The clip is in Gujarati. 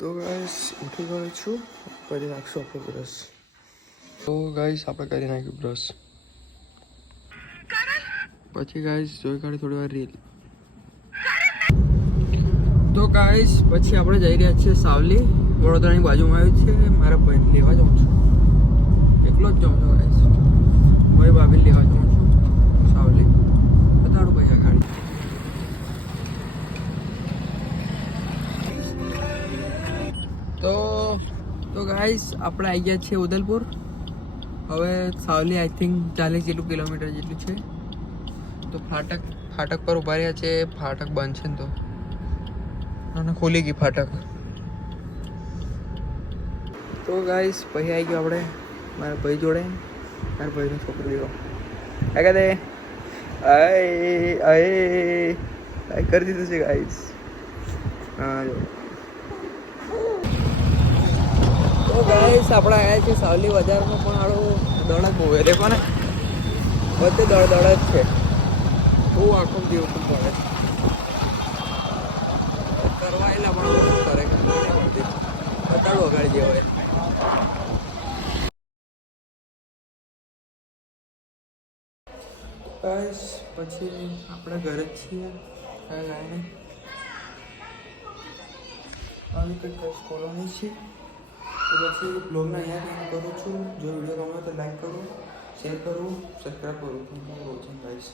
તો ગાઈસ ઉઠી ગયો છું, કરી નાખશું આપણે બ્રશ. તો ગાઈસ આપણે કરી નાખ્યું બ્રશ. પછી ગાઈસ જોઈ કાઢી થોડી વાર રીલ. તો ગાઈસ પછી આપણે જઈ રહ્યા છીએ સાવલી, વડોદરાની બાજુમાં આવ્યું છે. મારા ભાઈને લેવા જાઉં છું, એકલો જ જાઉં છું ગાઈસ. ભાઈ ભાભી લેવા જાઉં છું સાવલી. બતાડું ભાઈ આ ગાડી. તો ગાઈસ આપણે આવી ગયા છીએ ઉદલપુર. હવે સાવલી આઈ થિંક 40 જેટલું કિલોમીટર જેટલું છે. તો ફાટક પર ઉભા રહ્યા છે. ફાટક બંધ છે ને તો અને ખુલી ગઈ ફાટક. તો ગાઈસ પછી આવી ગયો આપણે મારા ભાઈ જોડે. મારા ભાઈનો છોકરો જેવો આ દે આય કરી દીધું છે ગાઈસ. હા જો. તો ગાઈસ આપણે આવ્યા છીએ સાવલી બજારમાં, પણ આડું દળત બહુ એ દેખો ને, બધે દળ જ છે. બહુ આખું જેવું પડે કરવા એલા, પણ શું કરે કે બતાડું અગાડી જેવો હોય. ગાઈસ પછી આપણે ઘરે જ છીએ. કાંઈ લાવીને આવી કંઈક કોલોની છે. તો પછી બ્લોગને અહીંયા કરું છું. જો વિડીયો ગમે તો લાઈક કરો, શેર કરો, સબસ્ક્રાઈબ કરો. Thank you for watching guys.